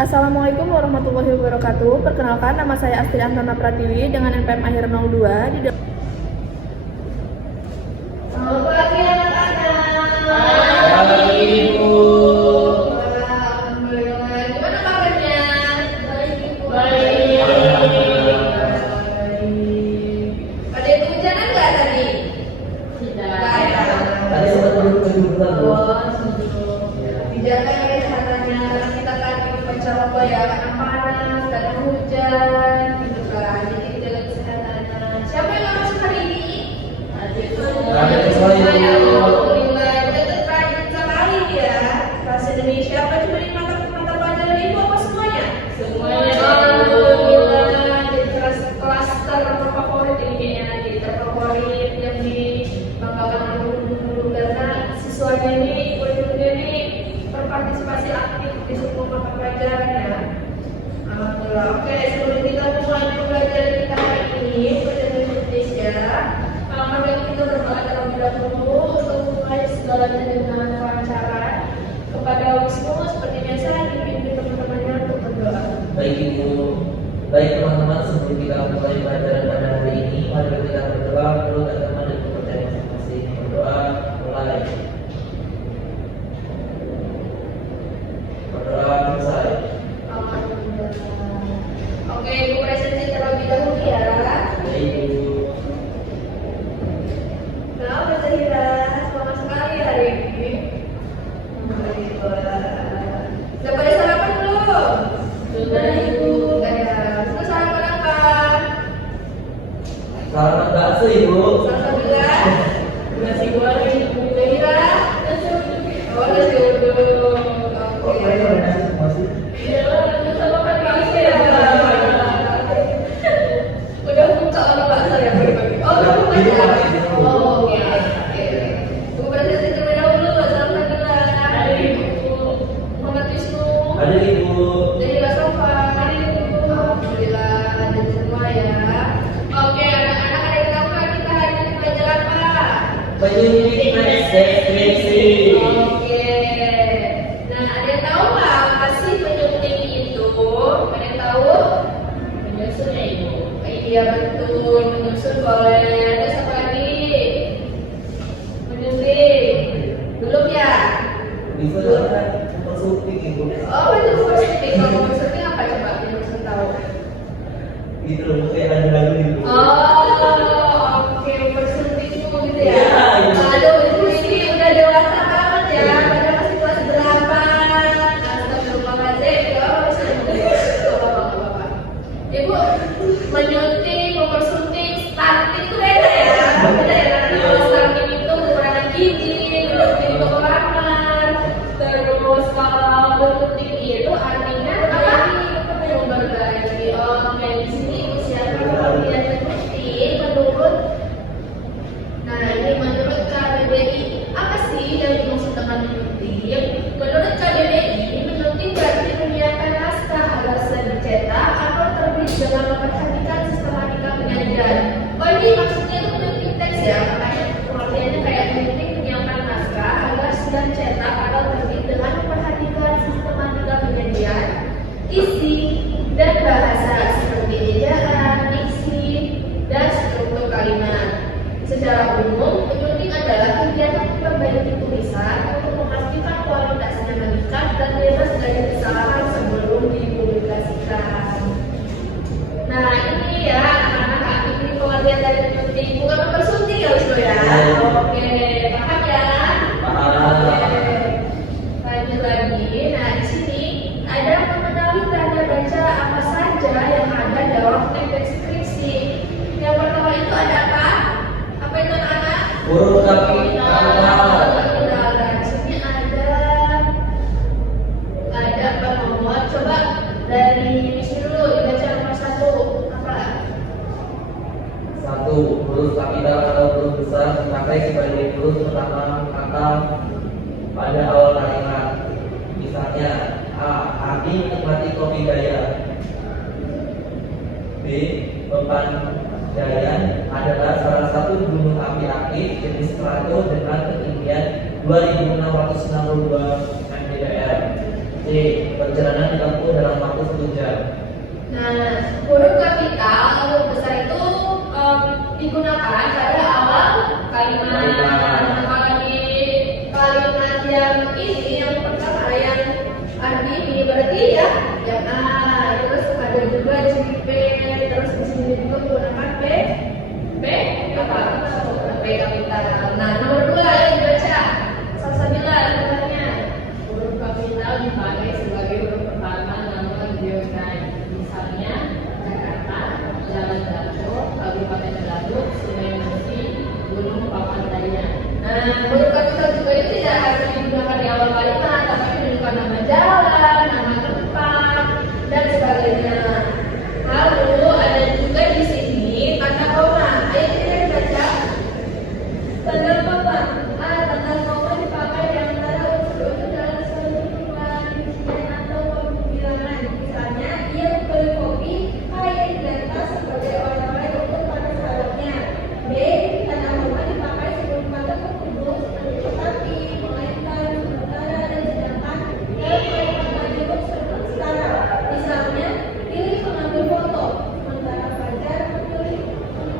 Assalamualaikum warahmatullahi wabarakatuh. Perkenalkan, nama saya Astri Antona Pratiwi dengan NPM akhir 02 di Selamat pagi anak-anak. Pagi, Ibu. Alhamdulillah. Gimana kabarnya? Baik, Ibu. Baik. Ada yang kehujanan nggak tadi? Tidak. Tadi sempat duduk-duduk. Dijaga ya kesehatannya. Kita kan baca Allah ya, karena panas, kadang hujan, gitu kan. Jadi dijaga kesehatannya. Siapa yang nggak masuk hari ini? Ada semuanya. Alhamdulillah, udah terrajin sekali ya. Bahasa Indonesia apa cuma di mata pelajaran Ibu apa semuanya? Semuanya. Alhamdulillah, jadi kelas terfavorit ini kayaknya nanti terfavorit yang dibanggakan oleh guru karena siswanya ini, murid-muridnya ini berpartisipasi aktif di semua mata pelajaran ya. Alhamdulillah. Oke, sebelum kita mulai pembelajaran kita hari ini, pelajaran Indonesia. Mari kita berdoa terlebih dahulu untuk memulai segalanya dengan kelancaran. Kepada Wisnu seperti biasa dipimpin teman-temannya untuk berdoa. Baik Ibu, baik teman-teman, sebelum kita mulai pelajaran pada hari ini, mari kita berdoa menurut agama dan kepercayaan masing-masing. Berdoa mulai. Berdoa selesai. Alhamdulillah. Oke, Ibu presentasi terlebih dahulu ya. Baik Ibu. Nah, Zahira, semangat sekali hari ini. Alhamdulillah. Sudah pada sarapan belum? Sudah Ibu. Sudah sarapan apa? Selamat bakso Ibu. Alhamdulillah. Nasi goreng Ibu Zahira. Oh, nasi uduk. Oke. Iya, sarapan bakso ya. Udah buka orang bakso ya pagi-pagi. Oh, udah buka ya. Oh, oke. Ibu presentasi terlebih dahulu. Salam kenal. Ada Ibu Muhammad Wisnu. Ada Ibu. Jadi Sofa. Ada Ibu. Alhamdulillah ada semua ya. Oke, anak-anak ada yang tahu nggak kita hari ini belajar apa? Penyuntik skripsi. Oke. Nah, ada yang tahu nggak apa sih penyunting itu? Ada yang tahu? Menyusun ya Ibu. Iya betul, menyusun boleh. Terus apa lagi? Menyunting. Belum ya? Bisa juga konsulting Ibu. Oh, itu consulting. Kalau consulting apa coba yang bisa tahu? Gitu loh, kayak lagu-lagu Ibu. Oh, oke, consulting itu gitu ya. Iya, iya. Aduh, ibu ini udah dewasa banget ya. Padahal masih kelas 8. Astagfirullahaladzim. Ya Allah, masih ada Bapak. Ibu menyunting, consulting, stunting itu beda ya. Beda ya, karena kalau stunting itu kekurangan gizi, menyunting itu kelaparan. Terus kalau menyunting itu artinya apa? Memperbaiki. Oke, di sini ibu siapkan pengertian menyunting menurut. Nah, ini menurut KBBI apa sih yang dimaksud dengan menyunting? Menurut KBBI, menyunting berarti menyiapkan naskah agar bisa dicetak atau terbit dengan memperhatikan sistematika penyajian. Oh, ini maksudnya itu menyunting teks ya, makanya pengertiannya kayak menyunting menyiapkan naskah agar siap cetak atau terbit dengan memperhatikan sistematika penyajian, isi dan bahasa seperti ejaan, diksi, dan struktur kalimat. Secara umum, menyunting adalah kegiatan memperbaiki tulisan untuk memastikan kualitasnya meningkat dan bebas dari kesalahan sebelum dipublikasikan. Nah, ini ya anak-anak, ini pengertian dari menyunting, bukan mempersunting ya Wisnu ya. Oke, paham ya? Paham. Oke. Lanjut lagi. Nah, di sini ada mengenali tanda baca apa saja yang ada dalam teks skripsi. Yang pertama itu ada apa? Apa itu anak-anak? Huruf kapital. Di sini ada apa nomor? Coba dari misi dulu dibaca nomor 1 apa? 1. Huruf kapital atau huruf besar dipakai sebagai huruf pertama kata pada awal kalimat. Misalnya A. Arti menikmati kopi gaya. B. Pepandayan adalah salah satu gunung api aktif jenis Krato dengan ketinggian 2662 mdpl. C. perjalanan ditempuh dalam waktu 1 jam. Nah, huruf kapital atau huruf besar itu digunakan pada awal kalimat. Nah, kalau di kalimat yang ini, yang pertama, yang arti ini berarti ya yang A, terus ada juga di sini B, terus di sini juga menggunakan B apa? B kapital. Nah, nomor 2 yang dibaca Salsabila sebenarnya huruf kapital dipakai sebagai huruf pertama nama geografi. Misalnya Jakarta, Jalan Datuk, Kabupaten Datuk, Sungai Musi, Gunung Papandayan. Nah, huruf kapital juga itu tidak harus digunakan di awal kalimat, tapi menunjukkan nama jalan, nama tempat, dan sebagainya. Lalu ada juga di sini tanda koma. Ayo kita baca tanda koma. Tanda koma dipakai di antara unsur-unsur dalam suatu rincian atau pembilangan. Misalnya, ia membeli kopi, A yang diletak sebagai oleh-oleh untuk para sahabatnya. B, tanda koma dipakai sebelum kata penghubung tetapi melainkan sementara dan sedangkan dalam kalimat lanjut sekarang. Misalnya, pilih mengambil foto, sementara Fajar memilih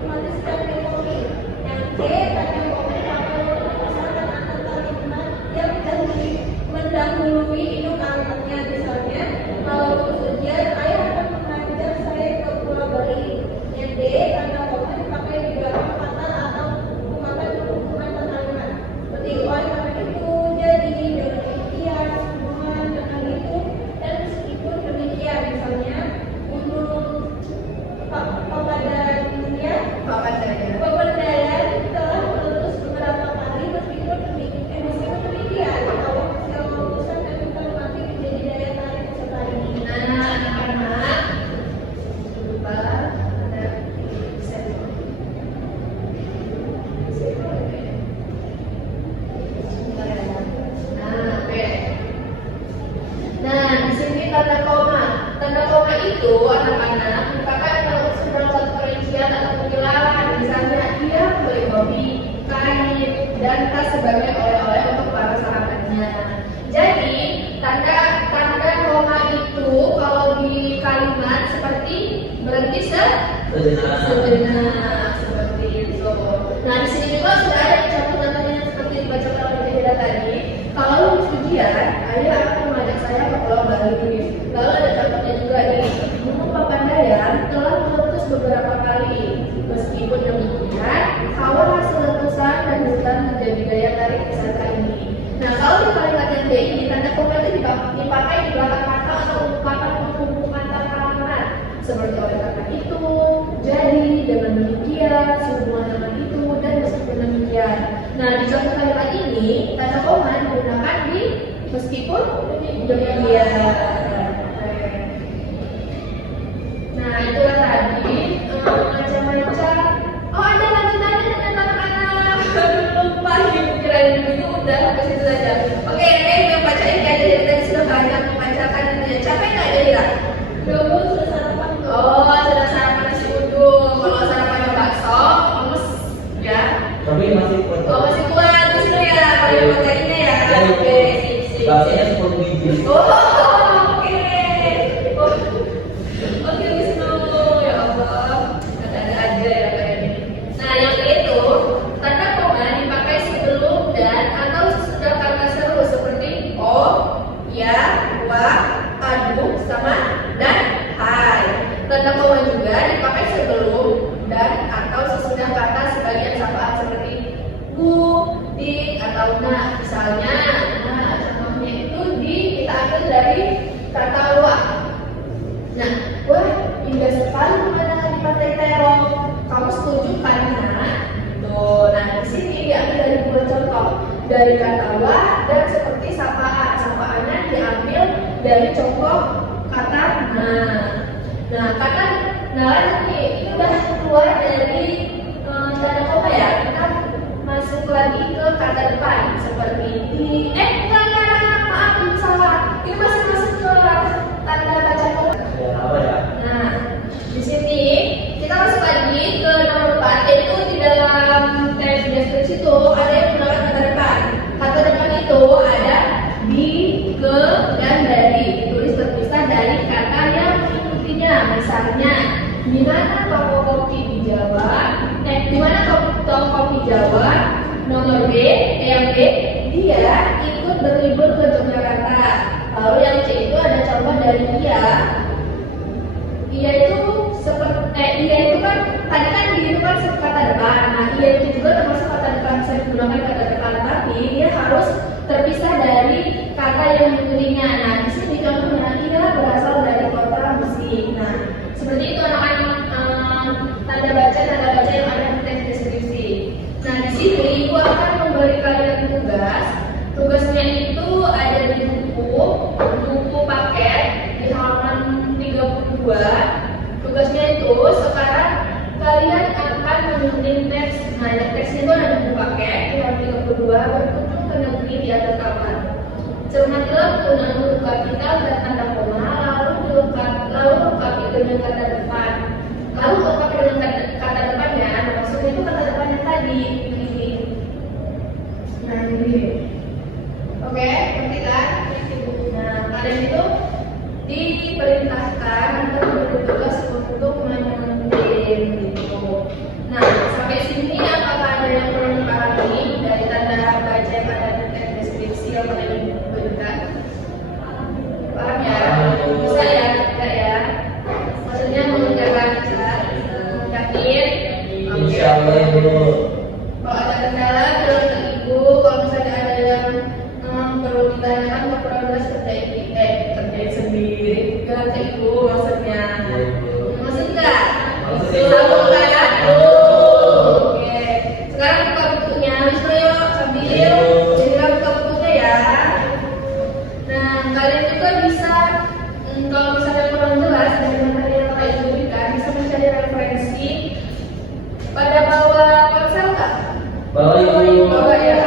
menuliskan memori. Yang C, tanda koma dipakai untuk memisahkan antar kalimat yang mendahului induk kalimatnya. Misalnya, kalau lulus ujian, ayah akan mengajak saya ke Pulau Bali. Yang D, tanda koma dipakai di belakang kata atau memakan hubungan kalimat. Seperti oleh karena itu, jadi dengan demikian hubungan dengan itu dan meskipun demikian, misalnya untuk Papandayan telah meletus beberapa kali meskipun demikian kalau hasil letusan dan mati menjadi daya tarik peserta ini. Nah, anak-anak lupa ada Nah, di sini tanda koma. Tanda koma itu anak-anak merupakan unsur dalam satu perincian atau penjelasan. Misalnya, ia membeli kopi, kain, dan tas sebagai oleh-oleh untuk para sahabatnya. Jadi, tanda koma itu kalau di kalimat seperti berhenti sejenak seperti itu. Nah, di sini juga sudah ada catatannya seperti dibacakan oleh Jahira tadi. Kalau lulus ujian, ayah akan mengajak saya ke Pulau Bali. Lalu ada contohnya juga di Gunung Papandayan telah meletus beberapa kali. Meskipun demikian, kalau hasil letusan dan hutan menjadi daya tarik wisata ini. Nah, kalau di kalimat yang B ini, tanda koma itu dipakai di belakang kata atau ungkapan penghubung antar kalimat. Seperti oleh karena itu, jadi, dengan demikian, sehubungan dengan itu, dan meskipun demikian. Nah, di contoh kalimat ini, tanda koma digunakan di meskipun demikian. Nah, itulah tadi macam-macam. Oh, ada lanjutannya dengan anak-anak. Lupa kirain itu udah ke situ saja. Oke, yang bacain kayak dari tadi sudah banyak membacakan itu. Capek nggak Jahira? Belum, sudah sarapan. Oh, sudah sarapan nasi uduk. Kalau sarapannya bakso, lemes ya. Tapi masih kuat. Oh, masih kuat terus dulu ya. Kalau yang proteinnya ya. Oke, sip. Bahasanya 10 biji. Oh, oke. Oke, Wisnu. Ya Allah. Ada aja ya kayak ini. Nah, yang itu tanda koma dipakai sebelum dan atau sesudah kata seru seperti oh, ya, wah, aduh, sama, dan hai. Tanda koma juga dipakai sebelum dan atau sesudah kata sebagian sapaan seperti bu, di, atau nah. Misalnya, nah, contohnya itu kita ambil dari kata wah. Nah, wah, indah sekali pemandangan di pantai Terong. Kamu setuju kan, Nak? Tuh, nah di sini diambil dari dua contoh, dari kata wah dan seperti sapaan. Sapaannya diambil dari contoh kata nah. Nah, kata nah lanjut nih, ini udah keluar dari tanda koma ya. Kita masuk lagi ke kata depan seperti di maaf, ini salah. Ini masih masuk ke tanda baca koma. Apa ya? Nah, di sini kita masuk lagi ke nomor 4, yaitu di dalam teks deskripsi itu ada yang menggunakan kata depan. Kata depan itu ada di, ke, dan dari. Ditulis Misalnya, di mana toko kopi di Jawa? Di mana toko kopi Jawa? Nomor B, yang B, dia ikut berlibur ke Yogyakarta. Lalu yang C itu ada contoh dari dia. Ia itu kan tadi kan dia itu kan kata depan. Nah, ia itu juga termasuk kata depan, bisa digunakan kata depan, tapi dia harus terpisah dari kata yang ditulisnya. Nah, di sini contohnya ia berasal dari kota Mesir. Nah, seperti itu anak-anak tanda baca yang ada di teks deskripsi. Nah, di sini ibu akan memberi kalian tugas. Tugasnya itu ada di buku paket di halaman 32. Tugasnya itu sekarang kalian akan menyusun teks. Nah, teksnya itu ada di buku paket di halaman 32. Berkunjung ke negeri di atas kamar. Cermatilah penggunaan huruf kapital dan tanda koma, lalu lengkapi dengan kata depan. Lalu lengkapi dengan kata depannya, maksudnya itu kata depan yang tadi ini. Nah, ini. Oke, ngerti kan? Nah, kalian itu diperintahkan untuk bertugas untuk menyusun gitu. Nah, sampai sini apakah ada yang perlu dipahami dari tanda baca yang ada di teks deskripsi yang kalian berikan? Paham ya? Bisa ya? Tidak ya? Maksudnya mengerjakan yakin? Insya Allah Ibu. Kalau ada kendala bilang ke ibu. Kalau misalnya ada yang perlu ditanyakan ke progres kerjain sendiri, bilang ke ibu maksudnya. Maksud enggak? Sambung kan? Oke. Sekarang buka bukunya, Wisnu yuk sambil jadi buka bukunya ya. Nah, kalian juga bisa kalau misalnya kurang jelas dari materi yang kalian berikan, bisa mencari referensi pada bawah ponsel nggak? Bawa Ibu. Bawa ya.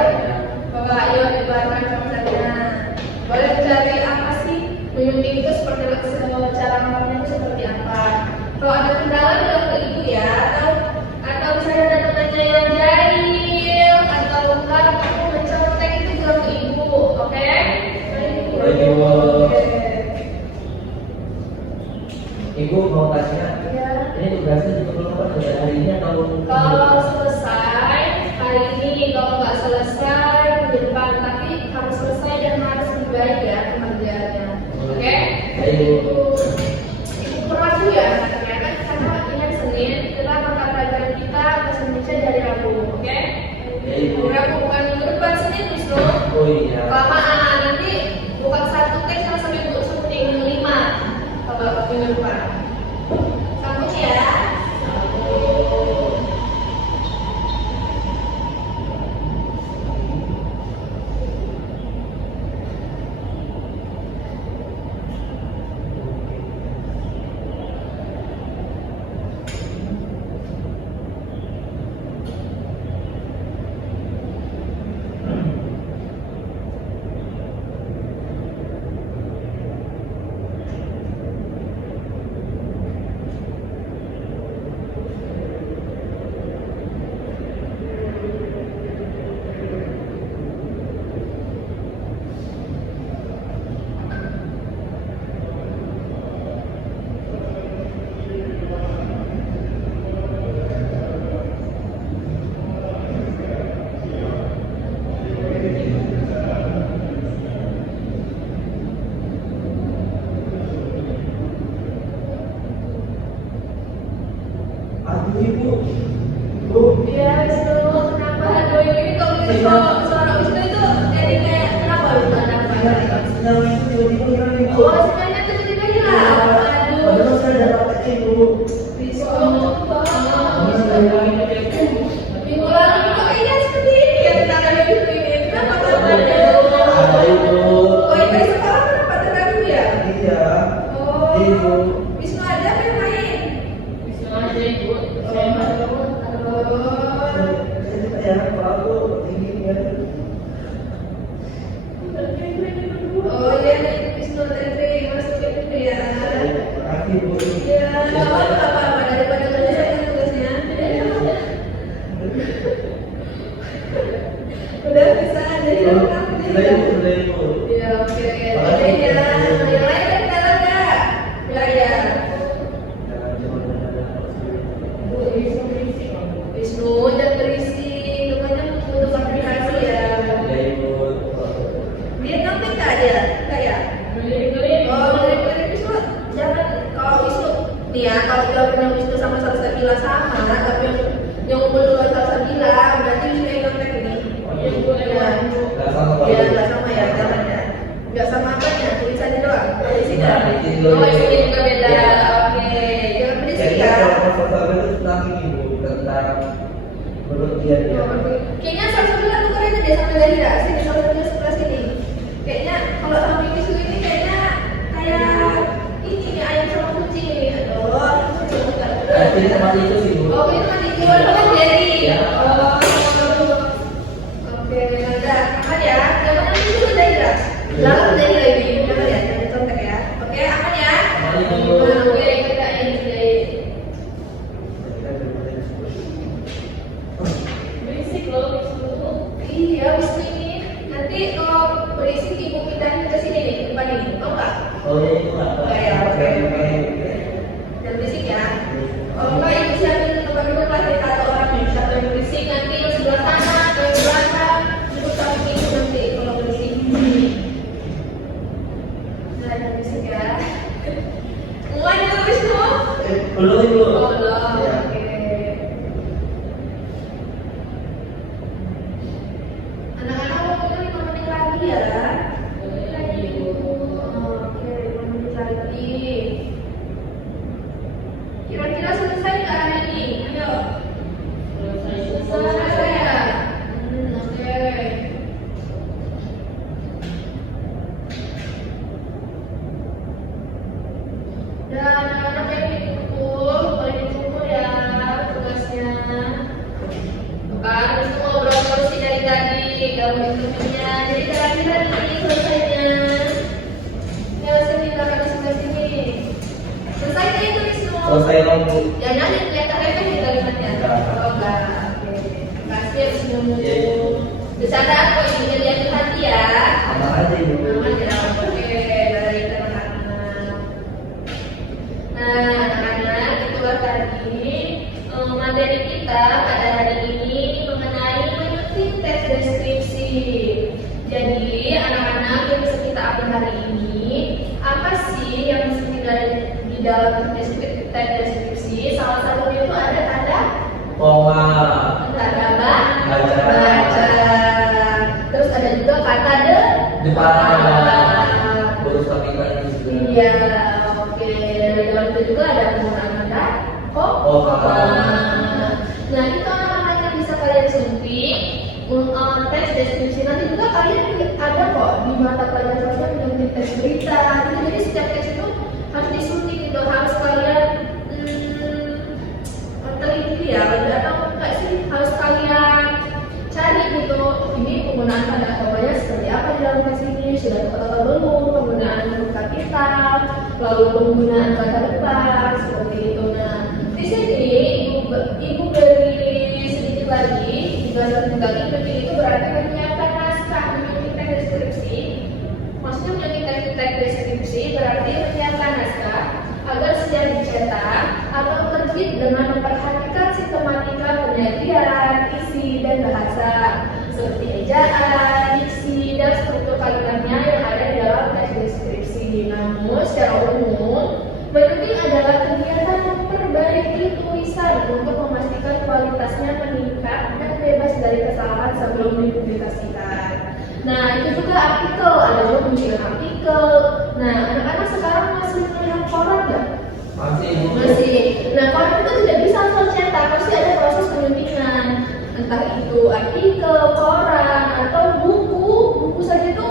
Bawa, ayo dibuatkan contohnya. Boleh cari apa sih menyunting itu seperti cara ngomongnya itu seperti apa? Kalau ada kendala bilang ke ibu ya, atau misalnya ada temannya yang jahil atau enggak aku mencontek itu bilang ke ibu, oke? Baik, Ibu. Oke. Ibu mau tanya, Ya. ini tugasnya juga belum apa sudah hari ini atau Kalau selesai hari ini, kalau nggak selesai minggu depan, tapi harus selesai dan harus dibaik ya pengerjaannya. Oke? Baik, Ibu. Informasi ya, karena ini hari Senin, kita mata pelajaran kita bahasa Indonesia dari Rabu, oke? Baik, Ibu. Rabu bukan minggu depan, Senin Wisnu. Oh iya. Kelamaan nanti bukan satu teks sampai minggu 5 kalau minggu depan. Sambut ya. Aduh Ibu. Bu. Iya, Wisnu, kenapa? Aduh, ini kalau suara Wisnu itu jadi kayak kenapa Wisnu? Kenapa? Sinyal itu tiba-tiba hilang Ibu. Oh, sinyalnya tiba-tiba hilang. Aduh. Padahal saya dapat aja Ibu. Wisnu, minggu lalu juga kayaknya seperti ini ya tentang gitu ini. Kenapa kabarnya? Ada Ibu. Oh, ini sekolah kenapa terganggu ya? Iya. Oh, Ibu. Wisnu ada apa yang lain? Wisnu aja Ibu. Saya Saya kalau ini ya. Oh iya, Wisnu tadi masuk ke itu ya. Makasih Ibu. Iya, nggak apa-apa daripada menyelesaikan tugasnya. Udah bisa jadi lengkap nih. Sudah Ibu, sudah Ibu. Iya, oke. Oke ya. Yang lain ada kendala nggak? Nggak ya. jawaban yang itu sama salsabila sama, tapi yang umur dua salsabila berarti bisa kontak ini. Yang gue Nggak sama Pak. Ya nggak sama ya, jangan ya. Nggak sama apanya, tulisannya doang. Berisik Nah, kan? itu Oh ini juga beda. Ya. Oke, jangan berisik Jadi ya. kalau salsabila itu tentang ini Bu, tentang menurut dia. Kayaknya salsabila tuh keren deh sama Zahira. Sini salsabila sebelah sini. Kayaknya kalau sama Bikisu ini kayaknya kayak ini nih ayam sama kucing ini. Aduh, Jadi seperti itu sih Bu. oh itu masih jual kan jadi. Ya. Oh, oke, ada aman ya. Jangan nanti dulu Zahira. Lalu Zahira ini, jangan ya, jangan contek ya. Oke, aman ya. Aman, Ibu. Oke, kita ini. berisik loh, disuruh. Iya, habis ini nanti kalau berisik ibu pindahin ke sini nih, ke depan ini, mau nggak? Oh ya itu nggak. Oke. Jangan berisik ya. Kalau nggak ibu siapin tempat duduk lah kita atau orang nih, siapa yang berisik nanti yang sebelah kanan atau yang belakang duduk sama ibu nanti kalau berisik. Nah, jangan berisik ya. Mulai dulu Wisnu. Belum Ibu. Oh, belum. Ya. Oke. Anak-anak waktunya 5 menit lagi ya. Boleh lagi, Bu. Oke, 5 menit lagi. Kira-kira selesai nggak hari ini? Ayo. Selesai ya? Oke. Dan anak-anak yang dikumpul, boleh dikumpul ya tugasnya. Bukan, itu ngobrol terus sih dari tadi, gabung temennya. Jadi kira-kira ini selesainya. Ya, sini kakak di sebelah sini. Selesai kan itu Wisnu? Selesai dong Bu. Jangan kelihatan remeh di kalimatnya. Enggak. Oh enggak. Oke. Makasih ya Wisnu. Iya, Ibu. Bercanda aku ini lihat di hati ya. Aman aja Ibu. Aman ya. Oke, dari anak-anak. Nah, anak-anak itulah tadi materi kita pada hari ini mengenai menyusun teks deskripsi. Jadi, anak-anak yang bisa kita ambil hari ini, apa sih yang bisa kita di dalam teks deskripsi? Salah satunya itu ada Koma. ada apa? Baca. Baca. Terus ada juga kata Depan. Urus kapital itu juga. Iya, oke. Dari dalam itu juga ada penggunaan kata Oh, kata. Nah, itu anak-anak yang bisa kalian suntik teks deskripsi. Nanti juga kalian ada kok di mata pelajaran sosial menyuntik teks berita. Jadi setiap teks itu harus disuntik gitu, harus kalian teliti ya, atau enggak sih harus kalian cari gitu. Ini penggunaan kata katanya seperti apa di dalam teks ini, sudah kata belum, penggunaan huruf kapital, lalu penggunaan kata depan seperti itu. Nah, di sini ibu beri sedikit lagi, dijelaskan lagi. Penting itu berarti menyiapkan naskah menyuntik teks deskripsi. Maksudnya menyuntik teks deskripsi berarti menyiapkan naskah agar siap dicetak atau terbit dengan memperhatikan sistematika penyajian, isi, dan bahasa seperti ejaan, diksi, dan struktur kalimatnya yang ada di dalam teks deskripsi. Namun secara umum, menyuntik adalah kegiatan memperbaiki tulisan untuk memastikan kualitasnya meningkat dan bebas dari kesalahan sebelum dipublikasikan. Nah, itu juga artikel, ada juga penyusunan artikel. Nah, anak-anak sekarang masih melihat koran nggak? Masih Ibu. Masih. Nah, koran itu tidak bisa langsung cetak, pasti ada proses penyuntikan. Entah itu artikel, koran, atau buku saja itu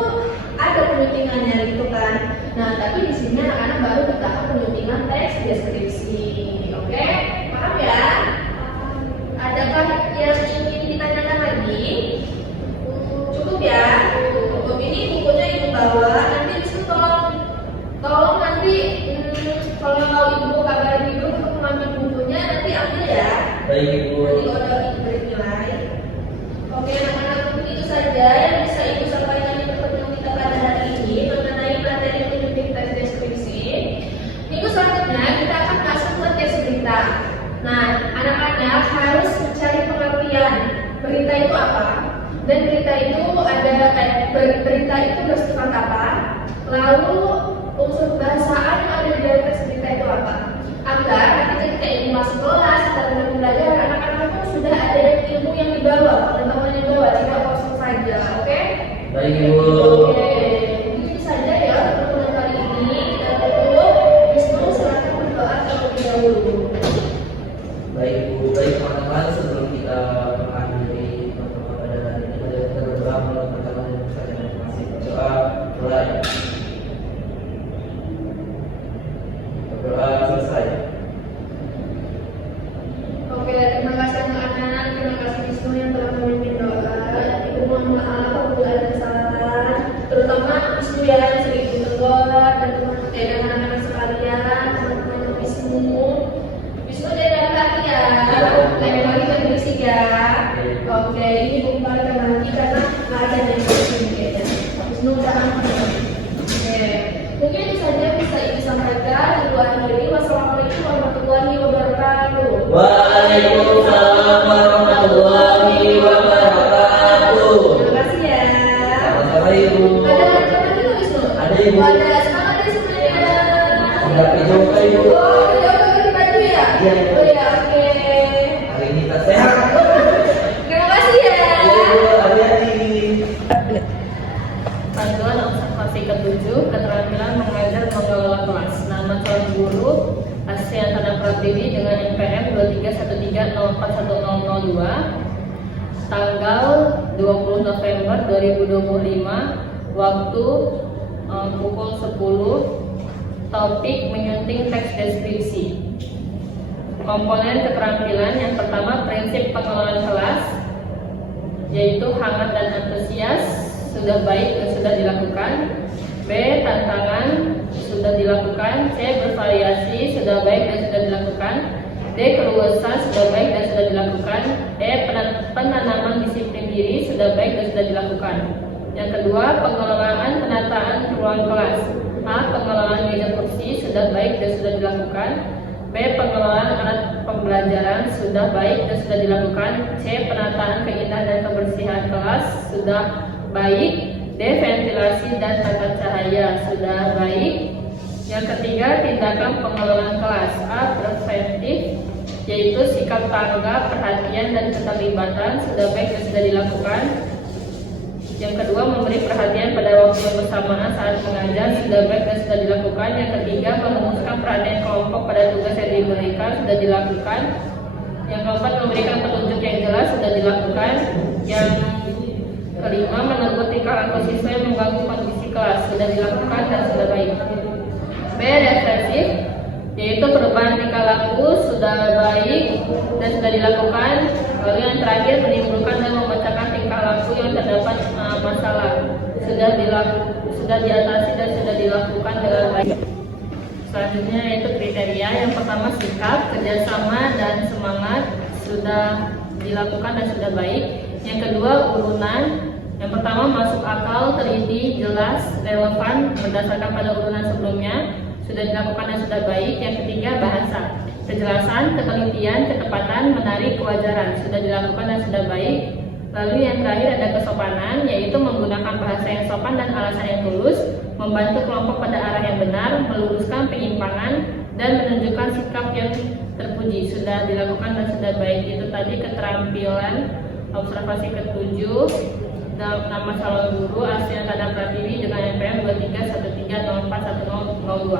ada penyuntingannya gitu kan. Nah, tapi di sini anak-anak baru di tahap penyuntingan teks deskripsi. Oke, paham ya? Adakah yang ingin ditanyakan lagi? Cukup ya. Cukup, ini bukunya ibu bawa. Nanti bisa tolong nanti kalau ibu kabarin ibu untuk mengambil bukunya, nanti ambil ya. Baik Ibu. Nanti kalau ibu beri nilai. Oke, anak-anak, mungkin itu saja yang bisa ibu sampaikan di pertemuan kita pada hari ini mengenai materi menyuntik teks deskripsi. Minggu selanjutnya kita akan masuk ke teks berita. Nah, anak-anak harus mencari pengertian berita itu apa, dan berita itu berita itu bersifat apa, lalu unsur bahasaan yang ada di dalam teks berita itu apa, agar nanti ketika Waalaikumsalam warahmatullahi wabarakatuh. Terima kasih ya. Sama-sama Ibu. Ada macam-macam tulis loh. Ada Ibu. Ada semangat ya semuanya. Sudah dicoba Ibu. Oh, udah ganti baju ya? Iya, iya. Oh ya, oke. Hari ini kita sehat. Terima kasih ya. Ibu, hati-hati. Panduan observasi ke-7, keterampilan mengajar mengelola kelas. Nama calon guru Astriantana Pratiwi dengan NPM 2313041002. Tanggal 20 November 2025. Waktu pukul 10. Topik menyunting teks deskripsi. Komponen keterampilan yang pertama prinsip pengelolaan kelas, yaitu hangat dan antusias, sudah baik dan sudah dilakukan. B. Tantangan, sudah dilakukan. C. Bervariasi, sudah baik dan sudah dilakukan. D. Keluasan, sudah baik dan sudah dilakukan. E. Penanaman disiplin diri, sudah baik dan sudah dilakukan. Yang kedua, pengelolaan penataan ruang kelas. A. Pengelolaan meja kursi, sudah baik dan sudah dilakukan. B. Pengelolaan alat pembelajaran, sudah baik dan sudah dilakukan. C. Penataan keindahan dan kebersihan kelas, sudah baik. D. Ventilasi dan tata cahaya, sudah baik. Yang ketiga, tindakan pengelolaan kelas. A. Preventif, yaitu sikap tanggap, perhatian dan keterlibatan, sudah baik dan sudah dilakukan. Yang kedua, memberi perhatian pada waktu yang bersamaan saat mengajar, sudah baik dan sudah dilakukan. Yang ketiga, merumuskan perhatian kelompok pada tugas yang diberikan, sudah dilakukan. Yang keempat, memberikan petunjuk yang jelas, sudah dilakukan. Yang kelima, menegur tingkah laku siswa yang mengganggu kondisi kelas, sudah dilakukan dan sudah baik. B. Refleksif, yaitu perubahan tingkah laku, sudah baik dan sudah dilakukan. Lalu yang terakhir, menimbulkan dan memecahkan tingkah laku yang terdapat masalah, sudah diatasi dan sudah dilakukan dengan baik. Selanjutnya yaitu kriteria. Yang pertama, sikap, kerjasama dan semangat, sudah dilakukan dan sudah baik. Yang kedua, urunan. Yang pertama, masuk akal, teliti, jelas, relevan berdasarkan pada urunan sebelumnya, sudah dilakukan dan sudah baik. Yang ketiga, bahasa, kejelasan, ketelitian, ketepatan, menarik, kewajaran, sudah dilakukan dan sudah baik. Lalu yang terakhir ada kesopanan, yaitu menggunakan bahasa yang sopan dan alasan yang tulus, membantu kelompok pada arah yang benar, meluruskan penyimpangan, dan menunjukkan sikap yang terpuji, sudah dilakukan dan sudah baik. Itu tadi keterampilan observasi ke-7. Nama calon guru Astriantana Pratiwi dengan NPM 2313041002.